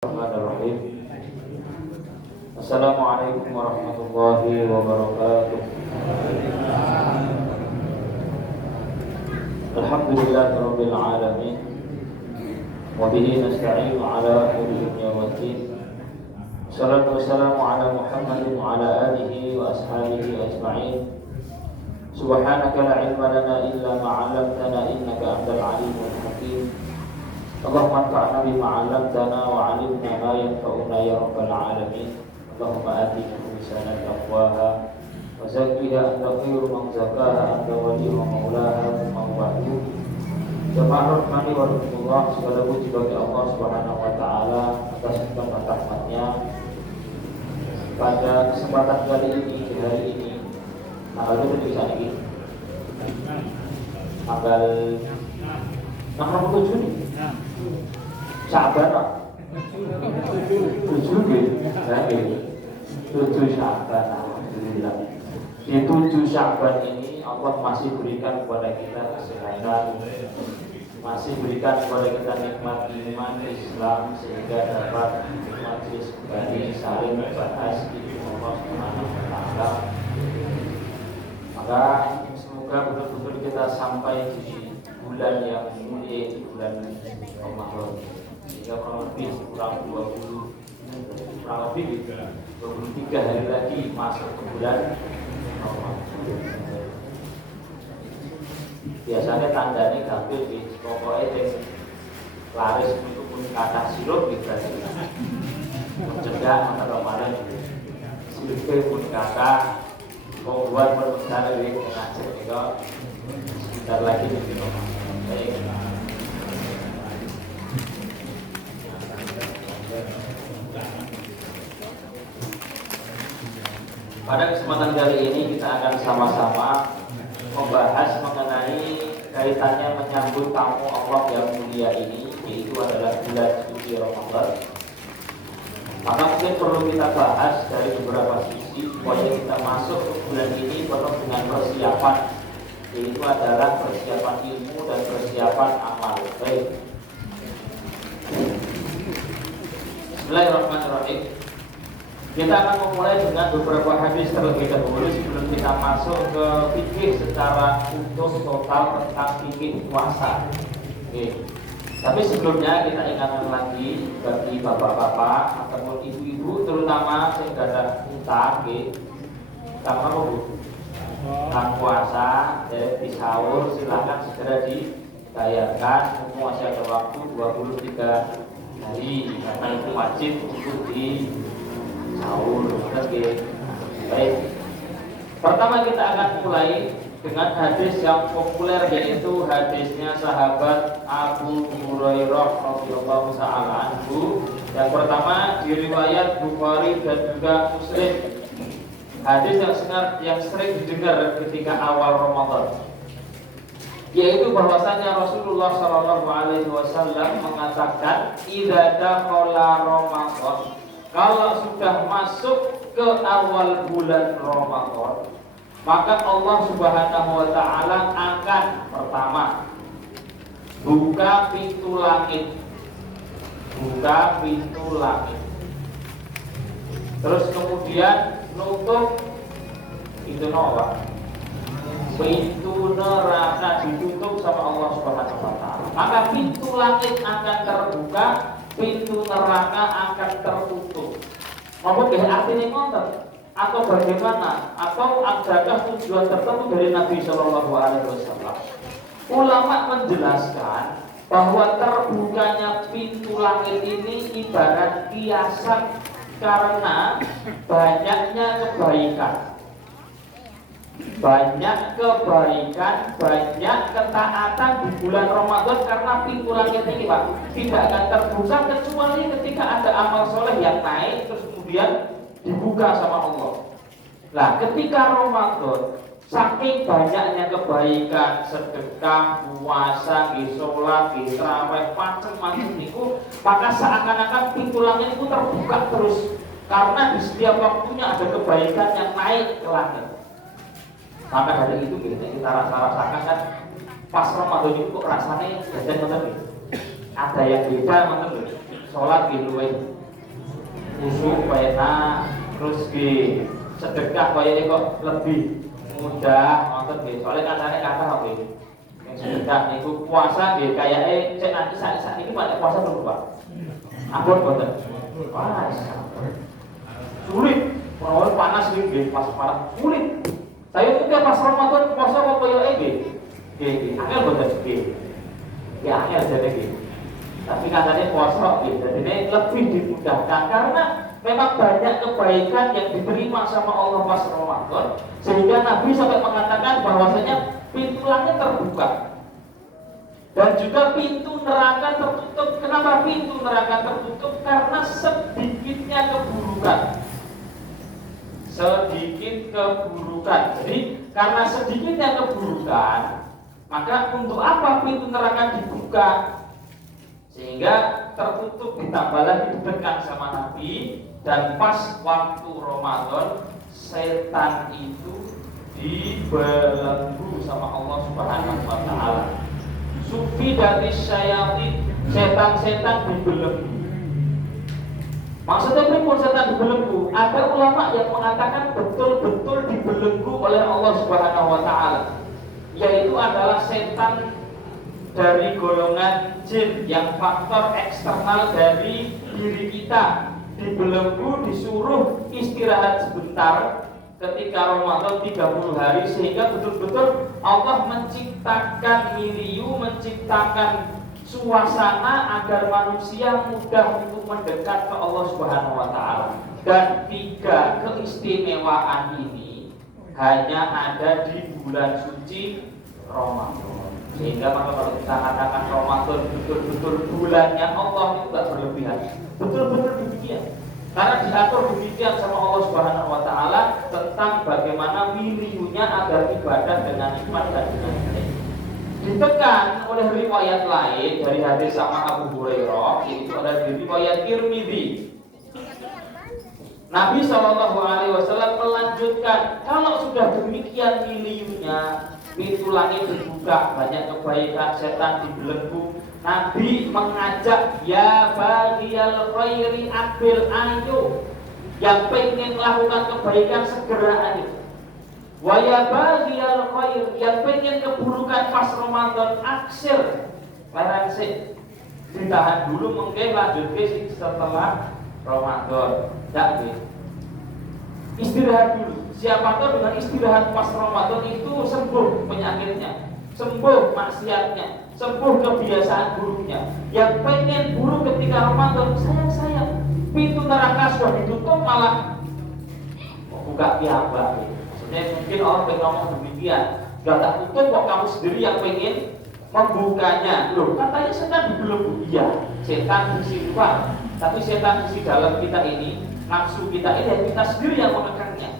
Bismillahirrahmanirrahim. Assalamualaikum warahmatullahi wabarakatuh. Alhamdulillahirabbil alamin. Wa bihi nasta'inu ala umuri dunya waddin. Shallallahu wassalamu ala Muhammadin wa ala alihi wa ashabihi ajma'in. Subhanaka la ilma lana illa ma 'allamtana innaka antal alimul hakim. Allahumma anfa'na bima 'allamtana wa 'allimna ma yanfa'una ya rabbal alamin. Allahumma ati nufusana taqwaha wa zakkiha anta khairu man zakkaha anta waliyuha maulaha wa ba'du. Jamaah rahmani wa rahmatullah, segala puji bagi Allah Subhanahu wa taala atas nikmat rahmatnya. Pada kesempatan kali ini, di hari ini, tanggal berapa di sana ini? Tanggal 7 nih. Sabar Pak. 7 Sya'ban. Alhamdulillah. Di 7 Sya'ban ini Allah masih berikan kepada kita kesehatan, masih berikan kepada kita nikmat iman Islam, sehingga dapat majlis kembali saling membahas ilmu Allah Subhanahu wa taala. Maka semoga betul-betul kita sampai di bulan yang mulia, di bulan Ramadan, sehingga kurang lebih 23 hari lagi masuk ke bulan Ramadan. Biasanya tandanya gampil di pokoknya laris itu pun kata sirup gitu berarti mencegah maka Ramadan sirup pun kata membuat perpecahan lebih ngajak itu sebentar lagi di Ramadan. Pada kesempatan kali ini kita akan sama-sama membahas mengenai kaitannya menyambut tamu Allah yang mulia ini, yaitu adalah bulan suci Ramadan. Maka mungkin perlu kita bahas dari beberapa sisi supaya kita masuk ke bulan ini penuh dengan persiapan, yaitu adalah persiapan ilmu dan persiapan amal. Baik. Bismillahirrahmanirrahim. Kita akan memulai dengan beberapa hadis terlebih dahulu sebelum kita masuk ke fikih secara utuh total tentang fikih puasa. Oke. Tapi sebelumnya kita ingatkan lagi bagi bapak-bapak ataupun ibu-ibu terutama yang ada utang, karena utang puasa dari sahur silahkan segera dibayarkan. Masih ada waktu 23 hari karena itu wajib untuk di sahur. Baik. Pertama kita akan mulai dengan hadis yang populer, yaitu hadisnya sahabat Abu Hurairah radhiyallahu ta'ala anhu. Yang pertama di riwayat Bukhari dan juga Muslim. Hadis yang sering didengar ketika awal Ramadan, yaitu bahwasanya Rasulullah sallallahu alaihi wasallam mengatakan, "Idza dakhala Ramadan," kalau sudah masuk ke awal bulan Ramadan, maka Allah Subhanahu wa taala akan pertama buka pintu langit. Buka pintu langit. Terus kemudian nutup itu Noah. Pintu neraka ditutup sama Allah Subhanahu wa taala. Maka pintu langit akan terbuka, pintu neraka akan tertutup. Maupun artinya ngoten atau bagaimana, atau adakah tujuan tertentu dari Nabi Shallallahu Alaihi Wasallam? Ulama menjelaskan bahwa terbukanya pintu langit ini ibarat kiasan karena banyaknya kebaikan. Banyak kebaikan, banyak ketaatan di bulan Ramadan, karena pintu langit ini Pak tidak akan terbuka kecuali ketika ada amal soleh yang naik terus kemudian dibuka sama Allah. Nah, ketika Ramadan saking banyaknya kebaikan, sedekah, puasa, sholat, tarawih, macam-macam itu, maka seakan-akan pintu langit itu terbuka terus, karena di setiap waktunya ada kebaikan yang naik ke langit. Maka dari itu kita rasakan kan pas Ramadan itu kok rasanya jajan bener. Ada yang beda bener. sholat gitu khusyuk enak, terus sedekah kaya kok lebih mudah ngoten nggih. Soale katane kata kok nggih. Yang sedekah niku puasa nggih kayake cek nanti sak iki pada puasa terus Pak. Ampun boten. Wah, sulit. Orang panas nggih pas panas sulit. Saya juga pas Ramadan puasa kok koyo nggih. Nggih, angel boten nggih. Ya angel jane nggih. Tapi katanya puasa jadi ini lebih dimudahkan karena memang banyak kebaikan yang diterima sama Allah pas Ramadan, sehingga Nabi sampai mengatakan bahwasanya pintu langit terbuka dan juga pintu neraka tertutup. Kenapa pintu neraka tertutup? Karena sedikitnya keburukan. Jadi karena sedikitnya keburukan, maka untuk apa pintu neraka dibuka? Sehingga tertutup, ditambah lagi ditekan sama Nabi. Dan pas waktu Ramadan setan itu dibelenggu sama Allah Subhanahu wa taala. Sufidatis syayatin, setan-setan dibelenggu. Maksudnya pripun setan dibelenggu? Ada ulama yang mengatakan betul-betul dibelenggu oleh Allah Subhanahu wa taala. Yaitu adalah setan dari golongan jin yang faktor eksternal dari diri kita, dibelenggu, disuruh istirahat sebentar ketika Ramadan 30 hari, sehingga betul-betul Allah menciptakan milieu, menciptakan suasana agar manusia mudah untuk mendekat ke Allah Subhanahu wa taala. Dan 3 keistimewaan ini hanya ada di bulan suci Ramadan. Sehingga kalau kita katakan Ramadan betul-betul bulannya Allah itu tidak berlebihan, betul-betul demikian. Karena diatur demikian sama Allah Subhanahu wa taala tentang bagaimana miliunya agar ibadah dengan iman dan dengan baik. Ditekan oleh riwayat lain dari hadis sama Abu Hurairah, itu ada di riwayat Tirmidzi. Nabi SAW melanjutkan, kalau sudah demikian miliunya, pintu langit dibuka, banyak kebaikan, setan dibelenggu. Nabi mengajak, ya baghiyal khairi aqbil, ayo yang pengen melakukan kebaikan segera ayo. Wa ya baghiyal khair, yang pengen keburukan pas Ramadan aksir, laransi. Ditahan dulu, mungkin lanjut ke setelah Ramadan. Tak istirahat dulu. Siapa tahu dengan istirahat pas Ramadan itu sembuh penyakitnya, sembuh maksiatnya, sembuh kebiasaan buruknya. Yang pengen buruk ketika Ramadan, sayang, pintu neraka sudah ditutup malah buka piaba. Maksudnya mungkin orang pengen ngomong demikian, gak tak tutup kok kamu sendiri yang pengen membukanya. Loh, katanya setan dibelenggu. Iya, setan di luar, tapi setan di dalam kita ini, nafsu kita ini, kita sendiri yang menekannya.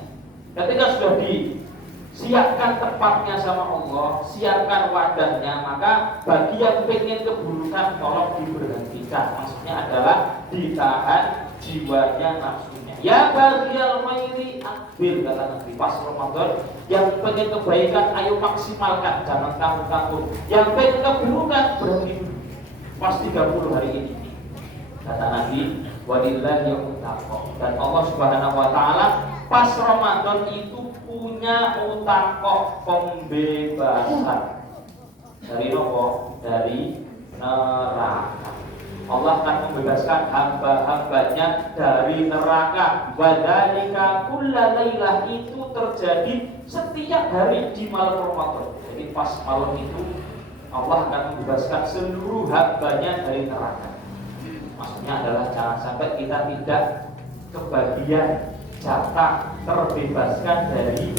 Ketika sudah disiapkan tempatnya sama Allah, siapkan wadahnya, maka bagi yang pengen keburukan tolong diberhentikan. Maksudnya adalah ditahan jiwanya, nafsunya. Ya baghiyal khairi aqbil, kata Nabi pas Ramadan. Yang pengen kebaikan ayo maksimalkan, jangan takut-takut. Yang pengen keburukan berhenti pas 30 hari ini. Kata Nabi, walillahi utaqo, dan Allah Subhanahu wa taala pas Ramadan itu punya utaqo, pembebasan dari nopo, dari neraka. Allah akan membebaskan hamba-hambanya dari neraka. Wadzalika kullalailah, itu terjadi setiap hari di malam Ramadan. Jadi pas malam itu Allah akan membebaskan seluruh hambanya dari neraka. Maksudnya adalah jangan sampai kita tidak kebagian jatah terbebaskan dari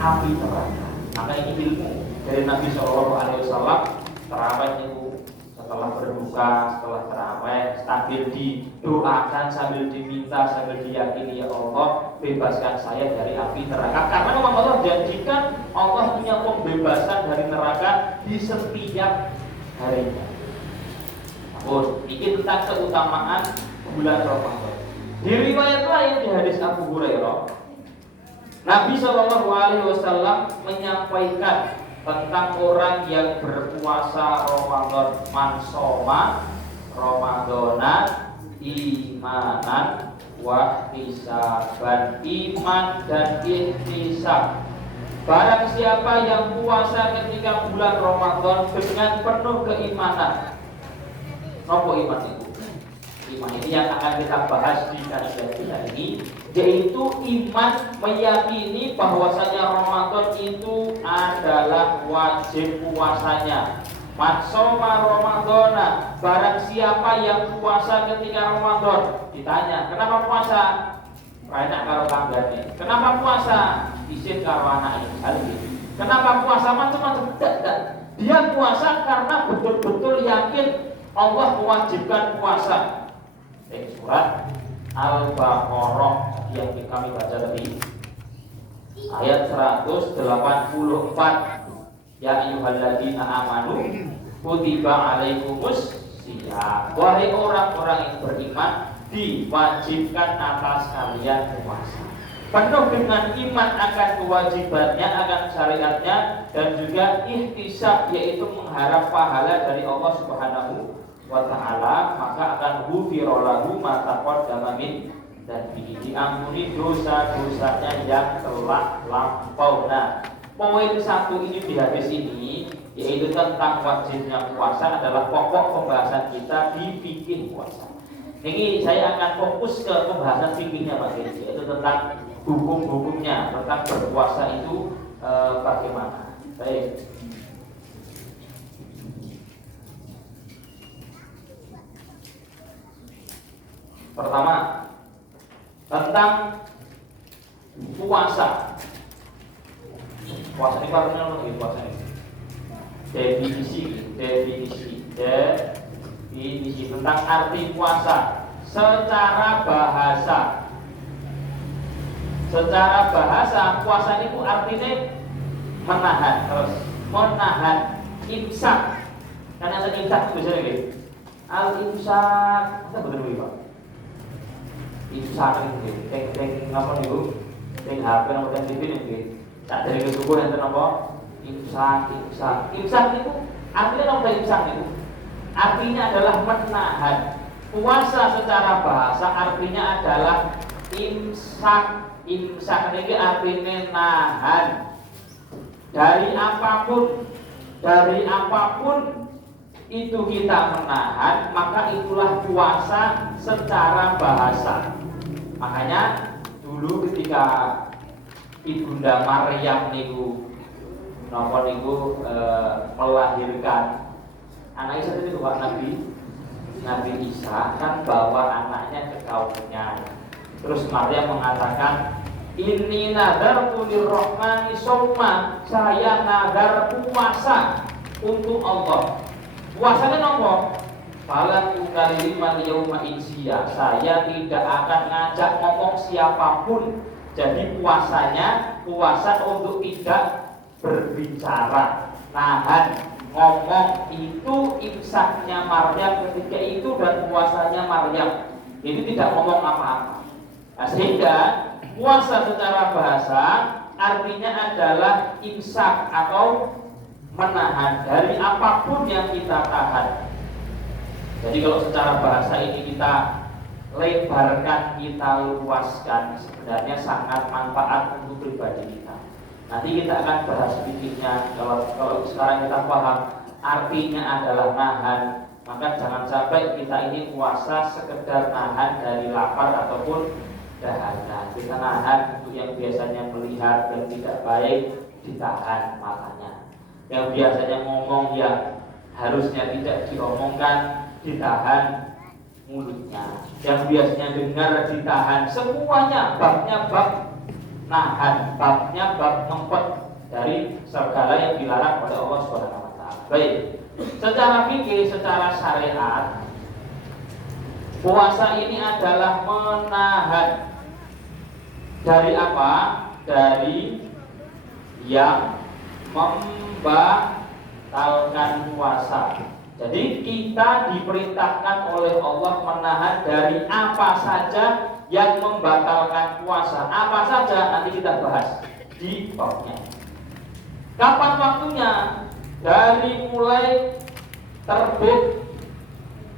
api neraka. Maka ini ilmu dari Nabi SAW. Terawih itu setelah berbuka, setelah terawih sambil didoakan, sambil diminta, sambil diyakini, ya Allah bebaskan saya dari api neraka. Karena memang Allah janjikan Allah punya pembebasan dari neraka di setiap harinya. Ini tentang keutamaan bulan Ramadan. Di riwayat lain di hadis Abu Hurairah, Nabi SAW menyampaikan tentang orang yang berpuasa Ramadan, man soma Ramadana imanan wa ihtisaban, iman dan ihtisab. Barang siapa yang puasa ketika bulan Ramadan dengan penuh keimanan. Nopo iman itu? Iman ini yang akan kita bahas di kajian kita ini, yaitu iman meyakini bahwasanya Ramadan itu adalah wajib puasanya. Matsoma Ramadana, barang siapa yang puasa ketika Ramadan. Ditanya, kenapa puasa? Banyak karo tanggane. Kenapa puasa? Isin karo anake. Kenapa puasa? Macam-macam. Dia puasa karena betul-betul yakin Allah mewajibkan puasa. Surat Al-Baqarah yang kami baca tadi, ayat 184. Ya ayyuhalladzina amanu kutiba alaikumus syiyam. Wahai orang-orang yang beriman, diwajibkan atas kalian puasa. Penuh dengan iman akan kewajibannya, akan syariatnya, dan juga ihtisab, yaitu mengharap pahala dari Allah Subhanahu wa ta'ala, maka akan ghufira lahu ma taqaddama min dan diampuni dosa-dosanya yang telah lampau. Nah, poin satu ini di hadis ini, yaitu tentang wajibnya puasa, adalah pokok pembahasan kita di fikih puasa. Ini saya akan fokus ke pembahasan fikihnya Pak, yaitu tentang hukum-hukumnya, tentang berpuasa itu bagaimana. Baik. Pertama, tentang puasa. Puasa ini karena lagi puasa ini. Definisi tentang arti puasa secara bahasa. Secara bahasa puasa itu artinya menahan, terus menahan, imsak. Karena ada imsak itu bisa gitu. Al imsak, apa betul betul Pak? Imsak itu, teng apa nih bu? Teng HP nomor TV nih. Tak dari kesubuh yang apa? Imsak itu artinya apa imsak itu? Artinya adalah menahan. Puasa secara bahasa artinya adalah imsak. Imsak ini artinya nahan dari apapun itu kita menahan, maka itulah puasa secara bahasa. Makanya dulu ketika Ibunda Maryam niku melahirkan anak Isa itu Pak, Nabi Isa kan bawa anaknya ke kaumnya. Terus Maryam mengatakan, "Inni nadartu lirrahmani shauma." Saya nadar puasa untuk Allah. Puasanya nopo? Falan ukallimal yauma insiya. Saya tidak akan ngajak ngomong siapapun. Jadi puasanya puasa untuk tidak berbicara, nahan ngomong. Itu imsaknya Maryam ketika itu, dan puasanya Maryam itu tidak ngomong apa-apa. Nah, sehingga puasa secara bahasa artinya adalah imsak atau menahan dari apapun yang kita tahan. Jadi kalau secara bahasa ini kita lebarkan, kita luaskan, sebenarnya sangat manfaat untuk pribadi kita. Nanti kita akan bahas fikihnya. Kalau sekarang kita paham artinya adalah nahan, maka jangan sampai kita ini puasa sekedar nahan dari lapar ataupun dahaga. Kita nahan untuk yang biasanya melihat yang tidak baik, ditahan matanya. Yang biasanya ngomong yang harusnya tidak diomongkan, ditahan mulutnya. Yang biasanya dengar, ditahan. Semuanya babnya bab nahan, babnya bab ngempet dari segala yang dilarang oleh Allah Subhanahu wa taala. Baik. Secara fikih, secara syariat, puasa ini adalah menahan dari apa? Dari yang membatalkan puasa. Jadi kita diperintahkan oleh Allah menahan dari apa saja yang membatalkan puasa. Apa saja nanti kita bahas di babnya. Kapan waktunya? Dari mulai terbit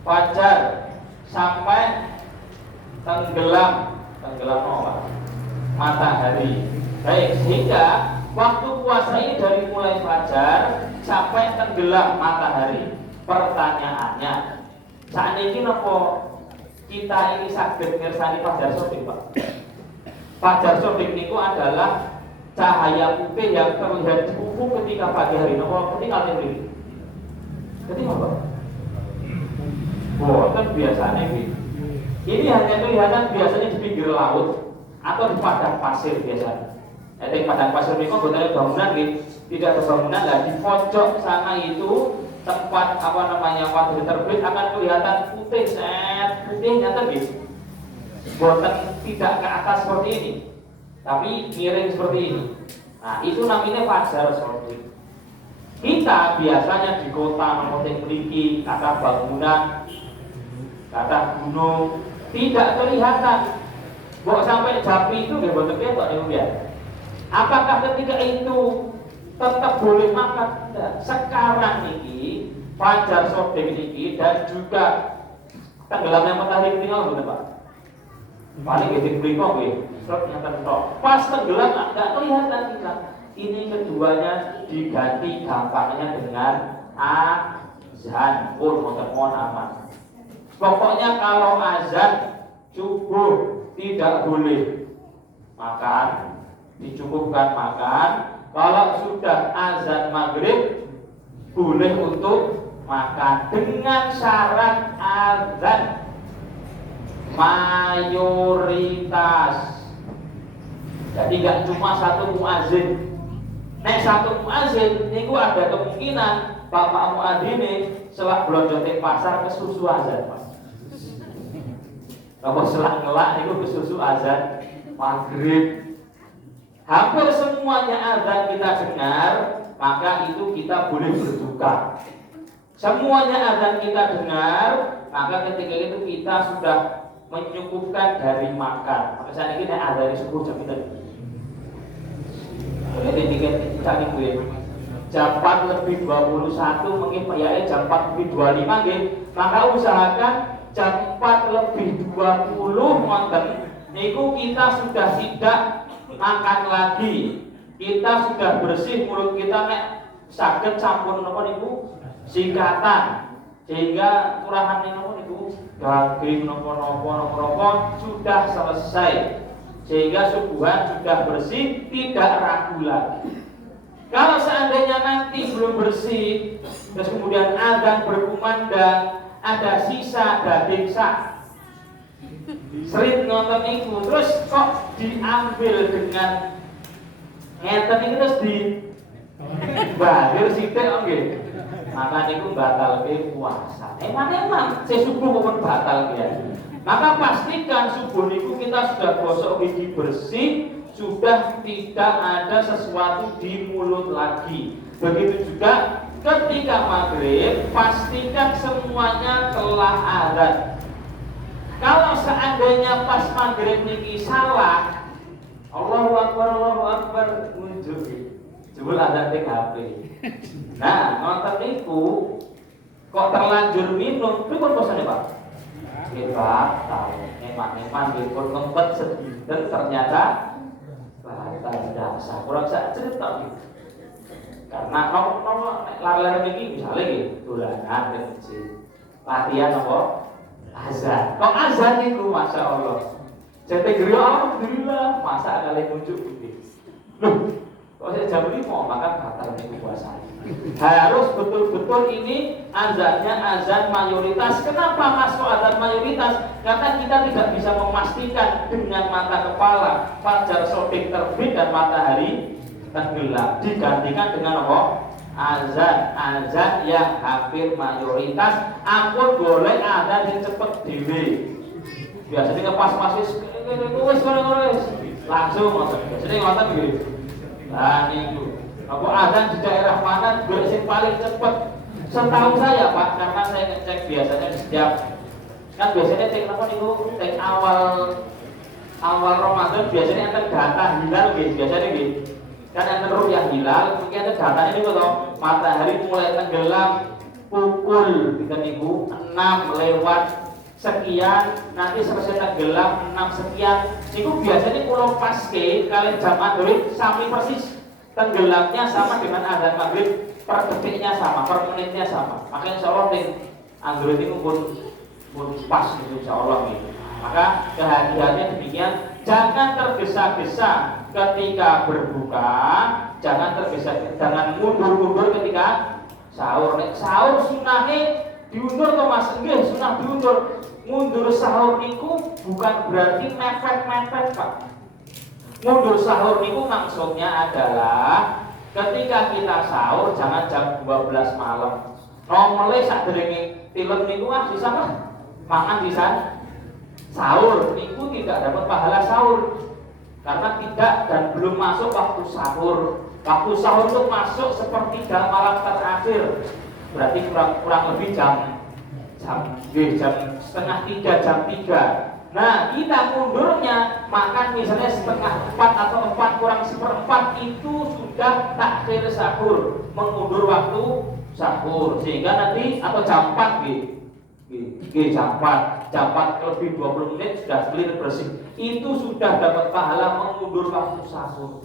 fajar sampai tenggelam matahari. Baik, sehingga waktu puasa ini dari mulai fajar sampai tenggelam matahari. Pertanyaannya, saat ini nopo kita ini saged ngersani fajar sodik, Pak? Fajar sodik niku adalah cahaya putih yang terlihat di ufuk ketika pagi hari. Nopo ketika ini? Ketika apa? Oh, kan biasanya gitu. Ini hanya kelihatan biasanya di pinggir laut atau di padang pasir biasanya. Di padang pasir itu betulnya bangunan gitu. Tidak ada bangunan lah, di pojok sana itu tempat matahari terbit akan kelihatan putih, putih nyata gitu. Boten tidak ke atas seperti ini, tapi miring seperti ini. Nah, itu namanya fajar sodik. Kita biasanya di kota memotong memiliki kata bangunan, kata gunung, tidak kelihatan. Kok sampai Japi itu nggak boten ketok ya. Apakah ketika itu tetap boleh makan? Sekarang ini fajar sodik ini dan juga tenggelamnya matahari tinggal bener Pak. Paling gede beli kok ternyata tok. Pas tenggelam nggak kelihatan kita. Ini keduanya diganti gampangnya dengan azan. Mohon aman. Pokoknya kalau azan subuh tidak boleh makan, dicukupkan makan. Kalau sudah azan maghrib boleh untuk makan dengan syarat azan mayoritas. Jadi nggak cuma satu muazin. Satu muazin ini ada kemungkinan bapak muadzin ini setelah belanja di pasar kesusu azan, Mas. Kalau selang ngelak itu kesusu azan maghrib. Hampir semuanya azan kita dengar, maka itu kita boleh berduka. Semuanya azan kita dengar, maka ketika itu kita sudah mencukupkan dari makan. Maka saat ini azan subuh jam itu. Jadi tiket cari gue. Jam 4:21 mungkin ya jam 4:25 nggih. Maka usahakan jam 4:20 wonten niku kita sudah tidak makan lagi. Kita sudah bersih mulut kita nek saged sampun napa niku sikatan. Sehingga turahan niku daging napa sudah selesai. Sehingga subuhan sudah bersih, tidak ragu lagi. Kalau seandainya nanti belum bersih, terus kemudian azan berkumandang, ada sisa daging sak sering nonton itu, terus kok diambil dengan ngeten itu terus di bahir sithik nggih. Maka niku batal ke puasa. Emang saya subuh pun batal ya. Maka pastikan subuh niku kita sudah gosok gigi bersih, sudah tidak ada sesuatu di mulut lagi. Begitu juga ketika maghrib, pastikan semuanya telah azan. Kalau seandainya pas maghrib niki salah, Allahu Akbar muncul. Jebul azan teng HP. Nah, nonton niku kok terlanjur minum, pripun posane, Pak? Batal. Eman dipun ngempet sedinten ternyata batal dasar. Kurang sak cerita gitu. Karena nopo lari-lari iki misale nggih dolanan teng masjid. Latihan apa? Azan. Kok azan niku masyaallah. Jete griya alhamdulillah, masa kali muncul gitu. Loh, kok saya jam 5 maka batal niku puasa. Harus betul-betul ini azannya azan mayoritas. Kenapa masuk azan mayoritas? Karena kita tidak bisa memastikan dengan mata kepala fajar sodik terbit dan matahari tenggelam. Digantikan dengan apa? Azan yang hampir mayoritas. Ampun boleh azan yang cepet dhewe. Biasanya pas wis langsung ngoten. Biasanya ngoten nggih. Lah niku apa azan di daerah mana yang paling cepat? Setahu saya Pak, karena saya ngecek biasanya di setiap kan biasanya cek apa niku cek awal Ramadan biasanya enten data hilal gitu biasanya gitu. Kan enten ru'yah hilal, mungkin ada datanya niku to, matahari mulai tenggelam pukul kita niku 6 lewat sekian, nanti selesai tenggelam 6 sekian. Itu biasanya pulau paske kalian jam maghrib sami persis, tenggelamnya sama dengan azan maghrib, per detiknya sama, per menitnya sama. Makanya insya Allah anggur ini pun pas gitu insya Allah gitu. Maka kehadirannya demikian. Jangan tergesa-gesa ketika berbuka, jangan tergesa, jangan mundur-mundur ketika sahur. Sahur sunahnya diundur atau mas? Enggak, sunah diundur. Mundur sahur niku bukan berarti mepet-mepet, Pak. Mundur sahur niku maksudnya adalah ketika kita sahur jangan jam 12 malam. Nomornya saat derenge film niku bisa Pak. Makan bisa sahur niku tidak dapat pahala sahur karena tidak dan belum masuk waktu sahur. Waktu sahur itu masuk sepertiga malam terakhir, berarti kurang lebih jam setengah 3, jam 3. Nah kita mundurnya makan misalnya setengah 4 atau 4 kurang seperempat, itu sudah takhir sahur, mengundur waktu sahur, sehingga nanti atau jam 4 jam 4 lebih 20 menit sudah clear bersih, itu sudah dapat pahala mengundur waktu sahur.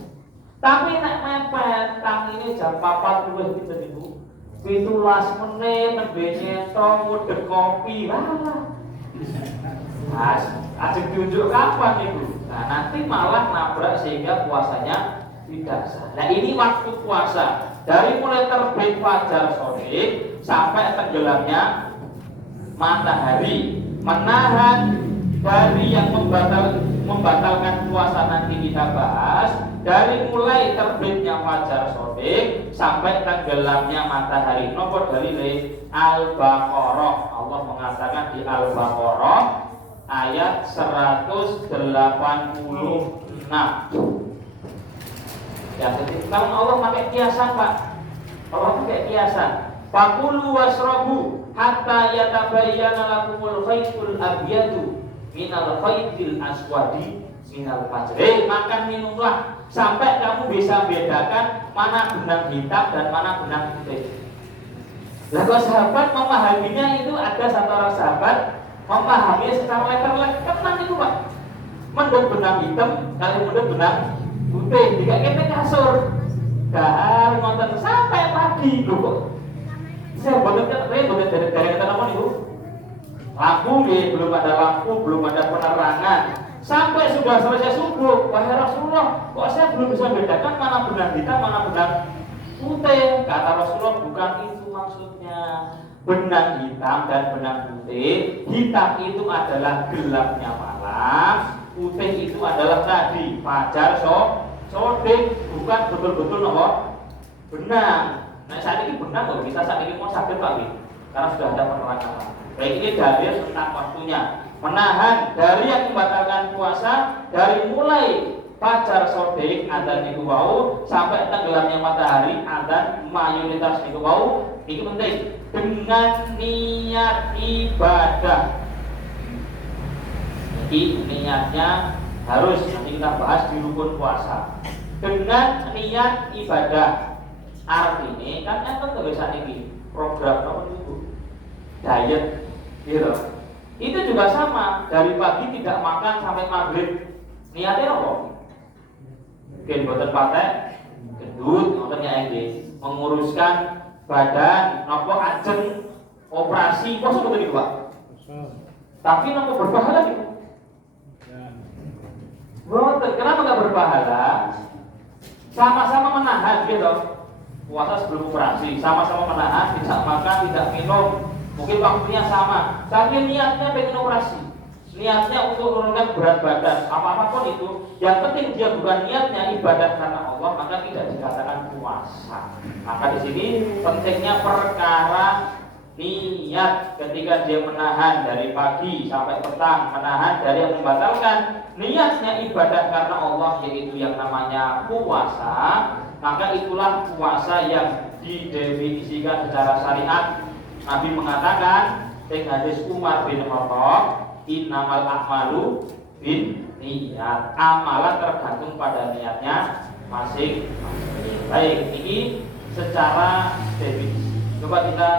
Tapi nek mepet kang ini jam 4 luwih pinten Ibu? 17 menit nembe nyetok ngudek kopi. Mas, ajeng diunjuk kapan Ibu? Nah, nanti malah nabrak sehingga puasanya tidak sah. Nah, ini waktu puasa dari mulai terbit fajar sore sampai tenggelamnya matahari. Menahan dari yang membatalkan puasa nanti kita bahas dari mulai terbitnya fajar sore sampai tenggelamnya matahari. Nomor dalile Al-Baqarah. Allah mengatakan di Al-Baqarah ayat 186. Ya, jadi kalau Allah pakai kiasan, Pak. Allah pakai kiasan. Fakulu wasrabu hatta yatabayyana lakumul khaytul abyadu minal khaytil aswadi minal fajr. Makan minumlah sampai kamu bisa bedakan mana benang hitam dan mana benang putih. Lah kalau sahabat memahaminya itu ada satu orang sahabat memahaminya secara letter itu Pak. Mendut benang hitam kali mendut benang putih, tidak kena kasur. Dahar nonton sampai pagi loh. Saya boleh dari apa Ibu? Lampu belum ada lampu, belum ada penerangan. Sampai sudah selesai subuh, wahai Rasulullah, kok saya belum bisa bedakan mana benang hitam, mana benang putih? Kata Rasulullah, bukan itu maksudnya. Benang hitam dan benang putih, hitam itu adalah gelapnya malam, putih itu adalah tadi fajar sore, bukan betul-betul benang. Nah saat ini benang loh, kita saat ini mau sakit Pak karena sudah ada penerangan. Baik, ini dalil tentang waktunya. Menahan dari yang membatalkan puasa dari mulai fajar sodik adzan niku wau sampai tenggelamnya matahari adzan mayoritas niku wau. Ini penting dengan niat ibadah. Jadi niatnya harus nanti kita bahas di rukun puasa. Dengan niat ibadah. Artinya kan enten tulisan ini program apa itu diet gitu. Itu juga sama, dari pagi tidak makan sampai maghrib. Niatnya apa? Mungkin boten patek gendut ngoten ya iki, menguruskan badan nopo ajeng operasi poso betul iki Pak. Tapi nopo berpahala gitu. Boten, kenapa enggak berpahala? Sama-sama menahan gitu. Puasa sebelum operasi, sama-sama menahan, tidak makan, tidak minum, mungkin waktunya sama, tapi niatnya pengen operasi, niatnya untuk menurunkan berat badan, apapun itu, yang penting dia bukan niatnya ibadah karena Allah, maka tidak dikatakan puasa. Maka di sini pentingnya perkara niat ketika dia menahan dari pagi sampai petang, menahan dari yang membatalkan, niatnya ibadah karena Allah, yaitu yang namanya puasa. Maka itulah puasa yang didefinisikan secara syariat. Nabi mengatakan di hadis Umar bin Khattab, innamal a'malu bin niat. Amalan tergantung pada niatnya masing-masing. Baik, ini secara definisi. Coba kita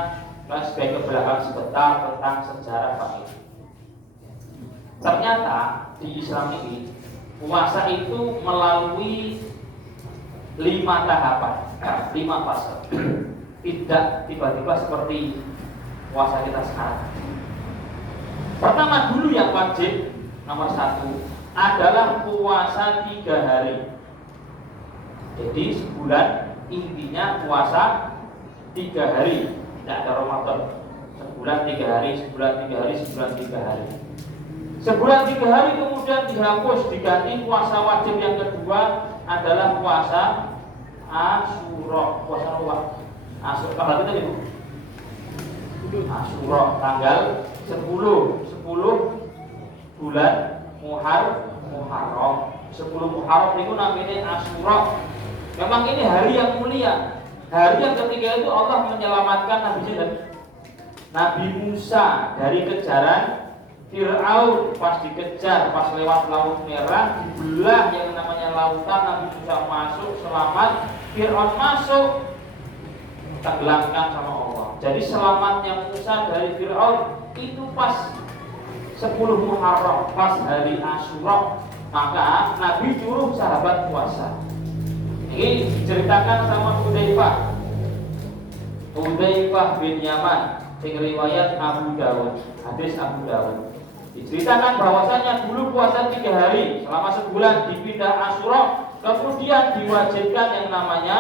flashback ke belakang sebentar tentang sejarah Pak. Ternyata di Islam ini puasa itu melalui 5 tahapan, 5 fase. Tidak tiba-tiba seperti puasa kita sekarang. Pertama dulu yang wajib nomor 1 adalah puasa 3 hari. Jadi sebulan intinya puasa 3 hari, tidak ada Ramadan. Sebulan 3 hari, sebulan 3 hari, sebulan 3 hari. Sebulan 3 hari kemudian dihapus, diganti puasa wajib yang kedua adalah puasa Asyura. Puasa apa? Asyura tanggal itu Ibu? Asyura tanggal 10 bulan Muharram. 10 Muharram itu namanya Asyura. Memang ini hari yang mulia. Hari yang ketiga itu Allah menyelamatkan Nabi Musa dari kejaran Fir'aun. Pas dikejar, pas lewat Laut Merah, dibelah yang namanya lautan, Nabi Musa masuk selamat, Fir'aun masuk, tenggelamkan sama Allah. Jadi selamatnya Musa dari Fir'aun itu pas 10 Muharram, pas hari Asyura. Maka Nabi suruh sahabat puasa. Ini diceritakan sama Hudzaifah bin Yaman, sing riwayat Abu Dawud, hadis Abu Dawud. Diceritakan bahwasanya dulu puasa 3 hari selama sebulan, dipindah Asyura, kemudian diwajibkan yang namanya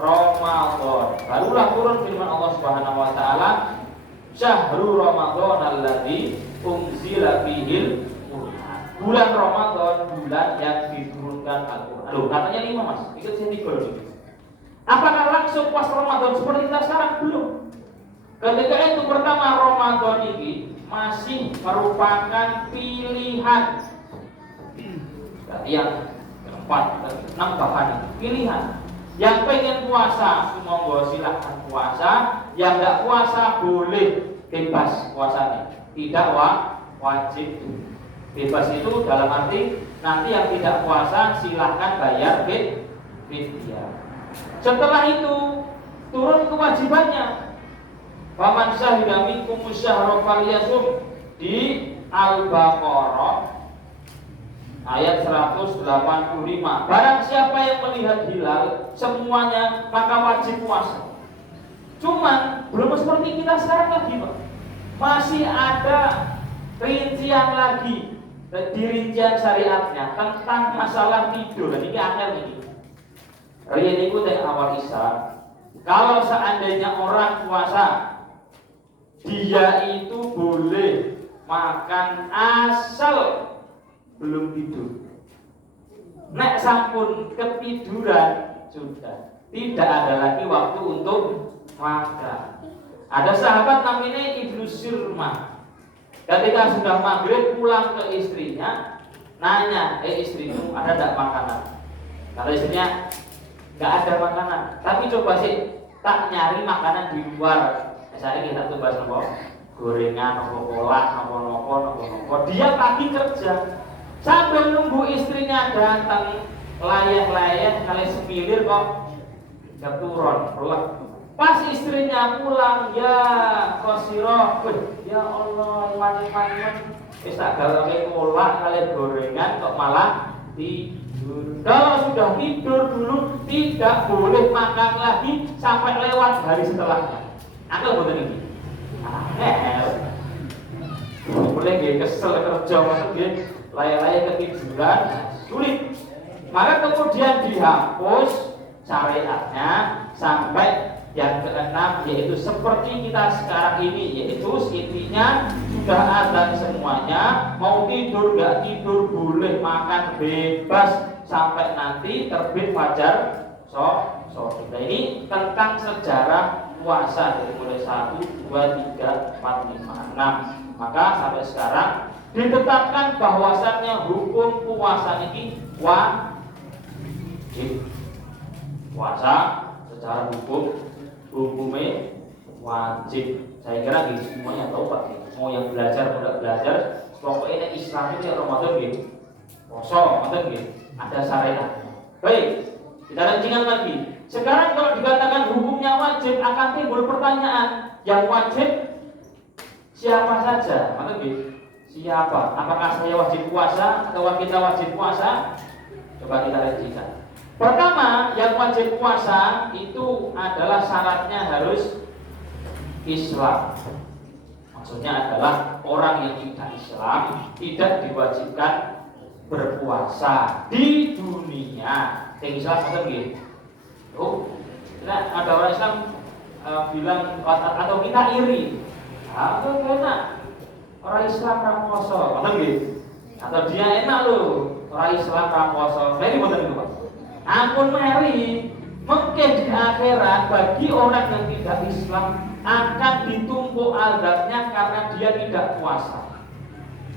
Ramadan. Barulah turun firman Allah Subhanahu wa taala, Syahrul Ramadan alladzi unzila fihil Qur'an. Bulan Ramadan, bulan yang diturunkan Al-Qur'an. Loh, katanya 5 Mas, ikut saya 3. Apakah langsung pas Ramadan seperti kita sekarang? Belum. Ketika itu pertama Ramadan ini masih merupakan pilihan. Yang keempat, 6 bahkan pilihan. Yang pengen puasa, monggo silahkan puasa. Yang tidak puasa boleh bebas puasanya, tidak wajib. Bebas itu dalam arti nanti yang tidak puasa silahkan bayar fidyah. Setelah itu turun kewajibannya. Faman syahida minkum syahra falyasum di Al-Baqarah ayat 185. Barang siapa yang melihat hilal semuanya maka wajib puasa. Cuman belum seperti kita sekarang lagi, Pak. Masih ada rincian lagi di rincian syariatnya tentang masalah tidur. Dan ini akhir ini. Rian itu dari awal Isya. Kalau seandainya orang puasa, dia itu boleh makan asal belum tidur. Nek sampun ketiduran sudah tidak ada lagi waktu untuk makan. Ada sahabat namanya Ibnu Sirmah. Ketika sudah maghrib pulang ke istrinya, nanya, istrimu ada tidak makanan? Kata istrinya, nggak ada makanan. Tapi coba sih tak nyari makanan di luar. Misalnya kita tuh bahas nopo gorengan, nopo kolak, nopo. Dia pagi kerja sambil nunggu istrinya datang, layah kali semilir kok keturun. Pas istrinya pulang, ya Khosiro, ya Allah, iman. Wis tak gawe kolak kali gorengan kok malah tidur. Kalau sudah tidur dulu tidak boleh makan lagi sampai lewat hari setelahnya. Akal boten iki. Boleh nggih kesel kerja maksud nggih laya-laya ketiduran sulit. Maka kemudian dihapus syariatnya sampai yang keenam, yaitu seperti kita sekarang ini, yaitu intinya sudah azan semuanya, mau tidur nggak tidur boleh, makan bebas sampai nanti terbit fajar sore. Nah ini tentang sejarah puasa dari mulai 1, 2, 3, 4, 5, 6. Maka sampai sekarang ditetapkan bahwasannya hukum puasa ini wajib. Puasa secara hukumnya wajib. Saya kira gitu semuanya tahu Pak. Mau yang belajar mau tidak belajar, pokoknya Islam itu Ramadan gitu. Puasa Ramadan gitu. Ada syariatnya. Baik, kita rancingan lagi. Sekarang kalau dikatakan hukumnya wajib, akan timbul pertanyaan, yang wajib siapa saja? Maksudnya gitu. siapa? Apakah saya wajib puasa atau kita wajib puasa? Coba kita rincikan. Pertama, yang wajib puasa itu adalah syaratnya harus Islam. Maksudnya adalah orang yang tidak Islam tidak diwajibkan berpuasa di dunia. Yang Islam atau gitu. Nah, ada orang Islam bilang atau kita iri. Aku enak. Orang Islam raposo, atau gitu. Atau dia enak loh. Orang Islam raposo. Nah, ini betul itu, Pak. Ampun meri, mungkin di akhirat bagi orang yang tidak Islam akan ditumpuk azabnya karena dia tidak puasa.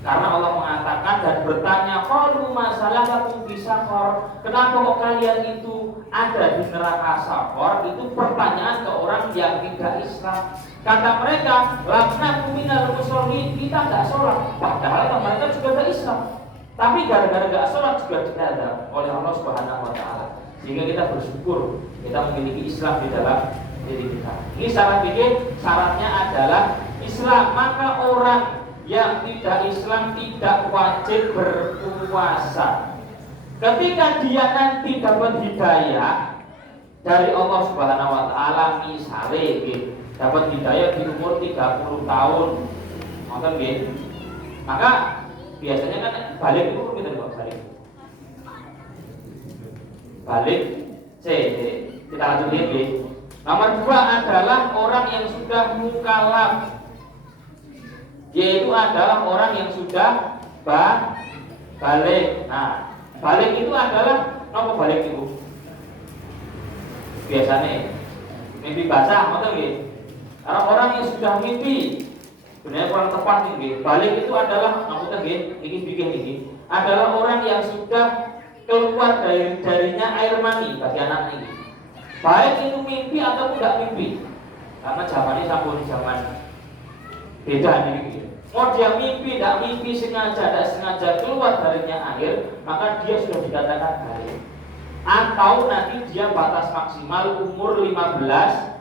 Karena Allah mengatakan dan bertanya, qalu masalah kamu bisa kor? Kenapa kok kalian itu ada di neraka sakor? Itu pertanyaan ke orang yang tidak Islam. Kata mereka, lakna minal musholin, kita tidak sholat. Padahal mereka juga tidak Islam. Tapi gara-gara gak sholat juga diadab oleh Allah Subhanahu wa Ta'ala. Sehingga kita bersyukur kita memiliki Islam di dalam diri kita. Ini syaratnya adalah Islam. Maka orang yang tidak Islam tidak wajib berpuasa. Ketika dia nanti dapat hidayah dari Allah Subhanahu wa Ta'ala, misalnya dapat hidayah di umur 30 tahun, maka biasanya kan balik itu kita balik. Balik kita lanjut B. Nomor 2 adalah orang yang sudah mukallaf, yaitu adalah orang yang sudah balik. Nah, balik itu adalah apa balik itu? Biasanya mimpi basah, betul nggih? Orang yang sudah mimpi, sebenarnya kurang tepat nih. Balik itu adalah maksudnya ini adalah orang yang sudah keluar darinya air mani bagi anak ini. Baik itu mimpi atau tidak mimpi, karena zamannya sampun zaman beda nih. Mau dia mimpi, tidak mimpi, sengaja, tidak sengaja keluar darinya air, maka dia sudah dikatakan balik. Atau nanti dia batas maksimal umur 15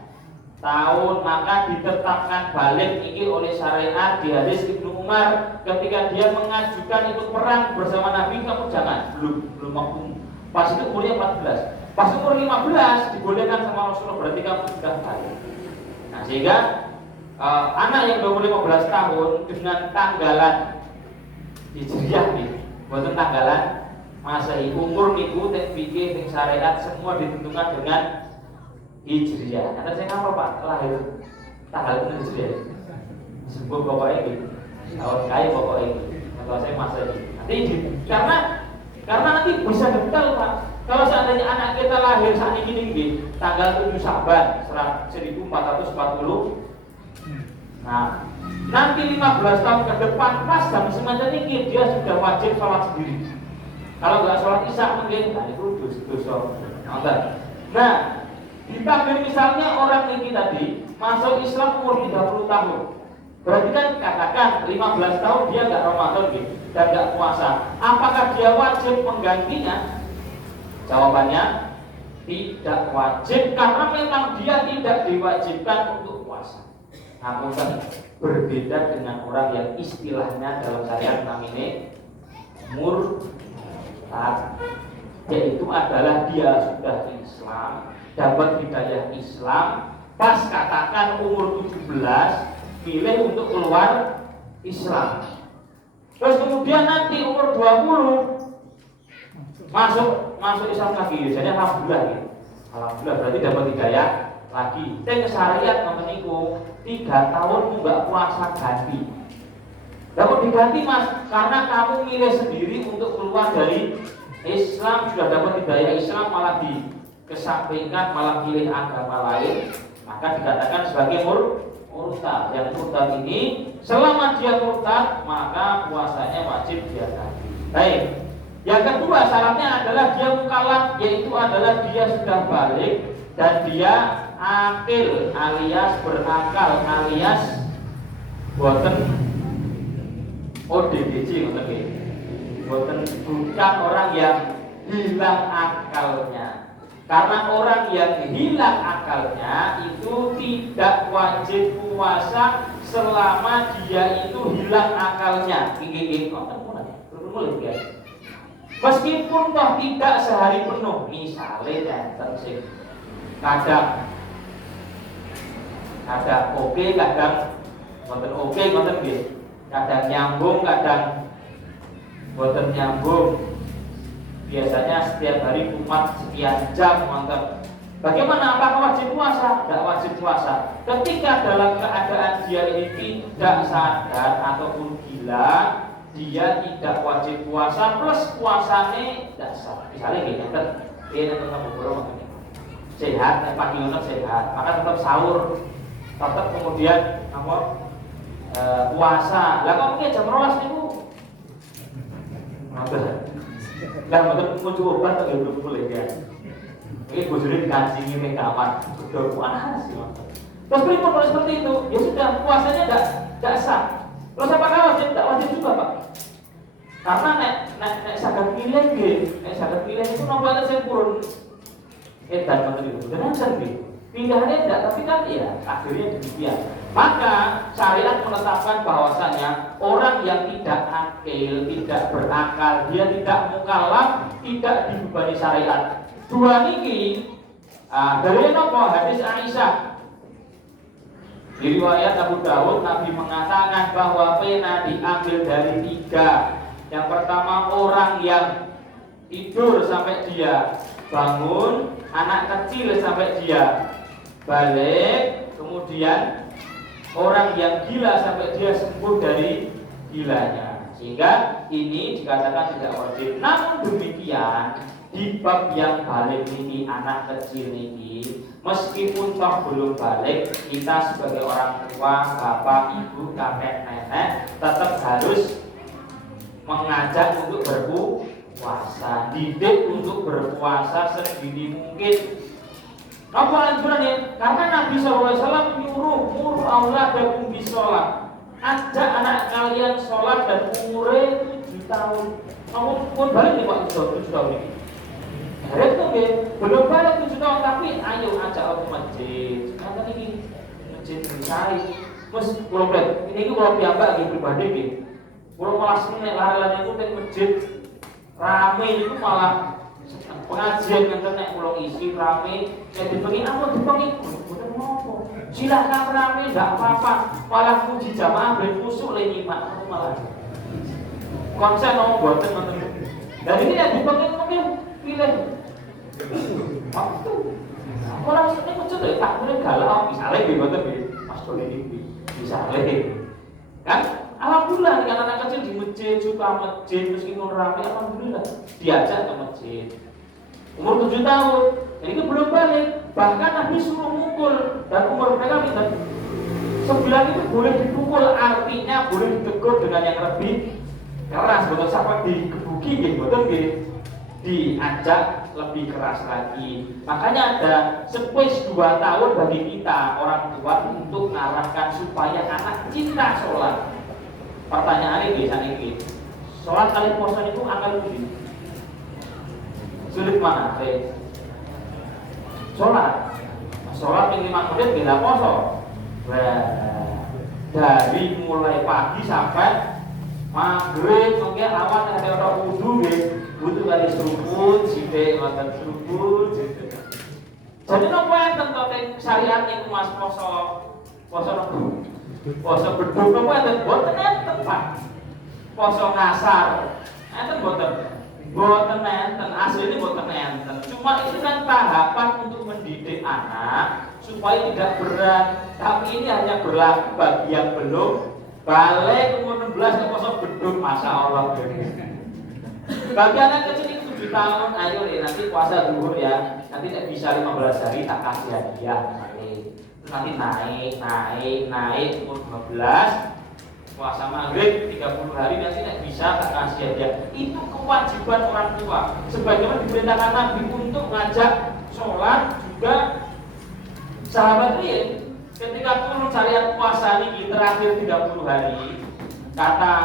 tahun, maka ditetapkan balik ini oleh syariat di hadis Ibnu Umar ketika dia mengajukan ikut perang bersama Nabi. Kamu jangan, belum mampu. Pas itu umurnya 14. Pas umur 15 dibolehkan sama Rasulullah, berarti kamu sudah balik. Nah, sehingga anak yang berumur 15 tahun dengan tanggalan hijriah nih, bukan tanggalan Masehi, umur niku tek fikih tek syariat semua ditentukan dengan hijriah. Ada saya apa Pak? Lahir tanggal itu hijriah. Sebut bapak ini, tahun kaya bapak ini, atau saya Masehi. Nanti karena nanti bisa detail Pak. Kalau seandainya anak kita lahir saat ini tanggal 7 Saban 1440, nah nanti 15 tahun ke depan pas jam semacam ini dia sudah wajib sholat sendiri. Kalau nggak sholat isya mungkin, nah itu dosa. Nah, ditambah misalnya orang ini tadi masuk Islam umur 30 tahun, berarti kan katakan 15 tahun dia nggak Ramadan dan nggak puasa. Apakah dia wajib menggantinya? Jawabannya tidak wajib, karena memang dia tidak diwajibkan untuk puasa. Namun kan berbeda dengan orang yang istilahnya dalam syariat namanya murtad, yaitu adalah dia sudah Islam, dapat hidayah Islam, pas katakan umur 17 pilih untuk keluar Islam. Terus kemudian nanti umur 20 masuk Islam lagi, jadi alhamdulillah gitu. Alhamdulillah berarti dapat hidayah lagi. Teng syariat memeniku 3 tahun nggak puasa ganti. Dapat diganti Mas, karena kamu milih sendiri untuk keluar dari Islam, sudah dapat hidayah Islam malah dikesampingkan, malah pilih agama lain, maka dikatakan sebagai murtad. Yang murtad ini selama dia murtad maka puasanya wajib dia ganti. Baik. Yang kedua syaratnya adalah dia mukallaf, yaitu adalah dia sudah balik dan dia akil alias berakal alias boten ODGJ bukan orang yang hilang akalnya. Karena orang yang hilang akalnya itu tidak wajib puasa selama dia itu hilang akalnya. Meskipun toh tidak sehari penuh, misalnya kadang oke, kadang ngoten oke, ngoten nggih. Kadang nyambung, kadang mboten nyambung. Biasanya setiap hari umat sekian jam ngoten. Bagaimana, apakah wajib puasa? Tidak wajib puasa. Ketika dalam keadaan dia ini tidak sadar ataupun gila, dia tidak wajib puasa plus puasanya tidak sah. Misalnya gini, ini tentang beberapa sehat, pagi ngoten sehat, maka tetap sahur, tetap kemudian puasa. Lah kok mungkin jam 12 niku lah betul muncul obat atau belum boleh ya. Ini bojone dikancingi ning kamar, udah puasa sih. Terus kalau seperti itu, ya sudah puasanya tidak sah. Terus apakah wajib? Tidak wajib juga, Pak. Karena nek saged pilih nggih, nek saged pilih itu napa sing purun edan ngoten niku. Tenan nggih. Pilihannya tidak, tapi kan ya akhirnya demikian. Maka syariat menetapkan bahwasanya orang yang tidak akil, tidak berakal, dia tidak mukallaf, tidak dibebani syariat. Dua niki dari nopo hadis Aisyah. Di riwayat Abu Dawud, Nabi mengatakan bahwa pena diambil dari tiga. Yang pertama orang yang tidur sampai dia bangun, anak kecil sampai dia balik, kemudian orang yang gila sampai dia sembuh dari gilanya. Sehingga ini dikatakan tidak wajib. Namun demikian di bab yang balik ini, anak kecil ini, meskipun toh belum balik, kita sebagai orang tua, bapak, ibu, kakek, nenek tetap harus mengajak untuk berpuasa, didik untuk berpuasa sedini mungkin. Apa anjurannya? Karena Nabi SAW nyuruh auladakum bisolat. Ajak anak kalian sholat dan umurnya 7 tahun. Kamu pun balik nih Pak 7 tahun ini. Itu belum balik 7 tahun, tapi ayo ajak ke masjid. Karena ini masjid mencari. Mas, kalau ini kalau piyambak lagi pribadi gitu. Kalau malah sini lari-lari itu ke masjid rame itu malah pengajian yang kena pulang isi rame, saya dipengi apa dipengi, bukan ngopo, silahkan rame, tidak apa-apa, malah puji jamaah dan kusuk lagi mak, malah konsen ngomong buatan teman-teman. Dan ini yang dipengi mungkin pilih, waktu, orang sini macam tu tak boleh galau, misalnya gimana tu, mas boleh ini, misalnya, kan? Alhamdulillah dengan anak kecil di masjid, suka masjid meskipun ramai, alhamdulillah diajak ke masjid. Umur 7 tahun, ini belum balik. Bahkan Nabi suruh mukul dan umur mereka minta 9 itu boleh dipukul, artinya boleh ditegur dengan yang lebih keras. Betul sampai dikebuki, betul diajak lebih keras lagi. Makanya ada space 2 tahun bagi kita orang tua untuk mengarahkan supaya anak cinta sholat. Pertanyaannya biasa ini, sholat kali puasa itu akan lebih sulit mana? Sholat yang 5 menit bila poso. Dari mulai pagi sampai maghrib, mungkin awan ada orang wudhu, butuh kali seruput, sidik makan seruput. Jadi nopo yang tentang syariat itu mas poso nopo. Poso beduk nopo enten boten enten Pak. Poso ngasar. Enten boten enten, asline boten enten. Cuma itu kan tahapan untuk mendidik anak supaya tidak berat. Tapi ini hanya berlaku bagi yang belum balik umur 16 poso beduk, masya Allah. Bagi anak kecil itu 7 tahun, ayo deh nanti puasa zuhur ya. Nanti tidak bisa 15 hari tak kasih hadiah. Nanti naik umur 15 puasa maghrib 30 hari nanti tidak bisa tak kasih hadiah. Itu kewajiban orang tua. Sebagaimana diperintahkan Nabi untuk ngajak sholat juga sahabat ini ketika turun syariat puasa ini terakhir 30 hari kata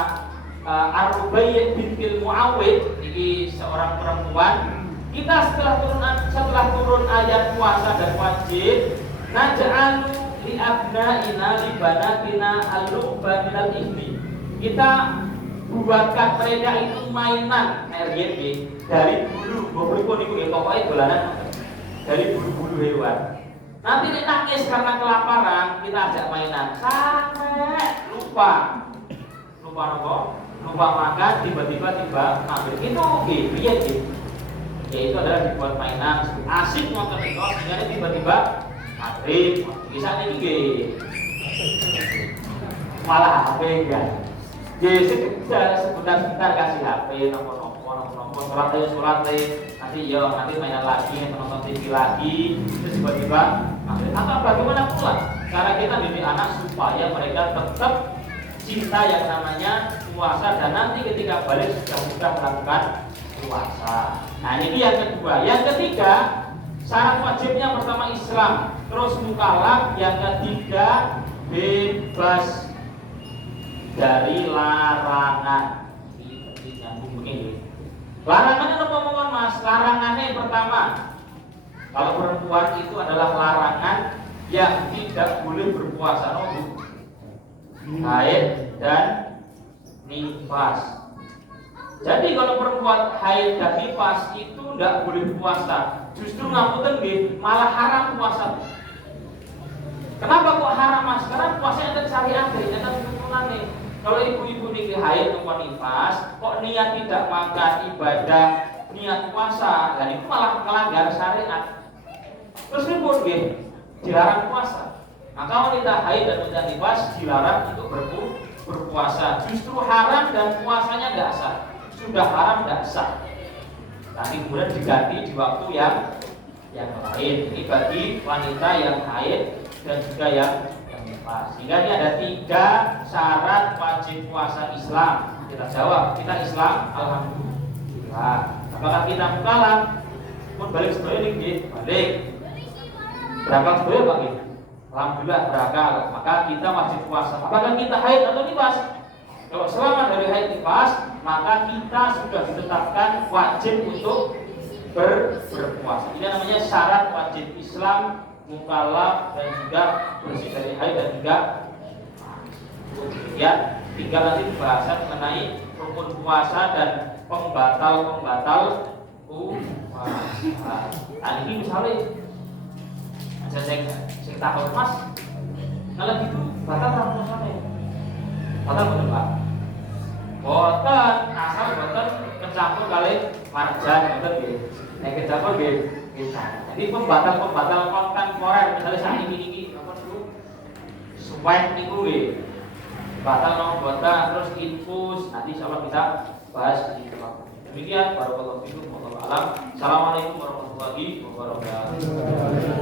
Ar-Rubaiyah bintil Muawid ini seorang perempuan Kita setelah turun ayat puasa dan wajib, naj'alu li abnaina li banatina al-lu'ba minal ihli. Kita buatkan mereka itu mainan RGB dari bulu niku nggih pokoke dolanan dari bulu-bulu hewan. Nanti nek nangis karena kelaparan, kita ajak mainan sampai lupa apa? Lupa makan, tiba-tiba ngambil. Itu piye nggih? Yaitu adalah dibuat mainan asik nonton itu sehingga tiba-tiba maghrib bisa niki malah HP enggak. Jadi sebentar kasih HP nopo sholat nanti mainan lagi nonton TV lagi terus tiba-tiba maghrib. Atau bagaimana pula cara kita didik anak supaya mereka tetap cinta yang namanya puasa dan nanti ketika balik sudah melakukan puasa. Nah ini yang kedua. Yang ketiga, syarat wajibnya pertama Islam, terus mukallaf, yang ketiga bebas dari larangan. Larangannya apa mohon mas? Larangannya yang pertama, kalau perempuan itu adalah larangan yang tidak boleh berpuasa, haid dan nifas. Jadi kalau perempuan haid dan nifas itu tidak boleh puasa. Justru ngapunten nggih, malah haram puasa. Kenapa kok haram mas? Karena puasanya ada syariat dari dalam tuntunan nih. Kalau ibu-ibu niki haid atau nifas, kok niat tidak makan ibadah, niat puasa, dan itu malah melanggar syariat. Terus ribut nggih, dilarang puasa. Maka wanita haid dan wanita nifas dilarang untuk berpuasa. Justru haram dan puasanya tidak sah. Sudah haram tidak sah. Tapi kemudian diganti di waktu yang lain. Ini bagi wanita yang haid dan juga yang nifas. Sehingga ini ada 3 syarat wajib puasa Islam. Kita jawab, kita Islam, alhamdulillah. Apakah kita mukallaf? Pun balik sebenarnya ini balik. Berapa sebenarnya Pak? Alhamdulillah berakal. Maka kita wajib puasa. Apakah kita haid atau nifas? Kalau selama dari haid nifas, maka kita sudah ditetapkan wajib untuk berpuasa. Ini namanya syarat wajib Islam, mukallaf dan juga bersih dari haid dan juga ya, tinggal nanti pembahasan mengenai rukun puasa dan pembatal puasa. Nah ini misalnya saya takut mas, kalau gitu batal puasanya. Batal betul Pak? Boten, asal boten mencampur kali marjan boten nggih. Nek kecampur nggih bisa. Jadi pembatal kontemporer misalnya saat ini apa dulu? Swipe niku nggih. Batal nomor boten terus infus nanti insyaallah bisa bahas di depan. Demikian barakallahu fikum wallahu a'lam. Assalamualaikum warahmatullahi wabarakatuh.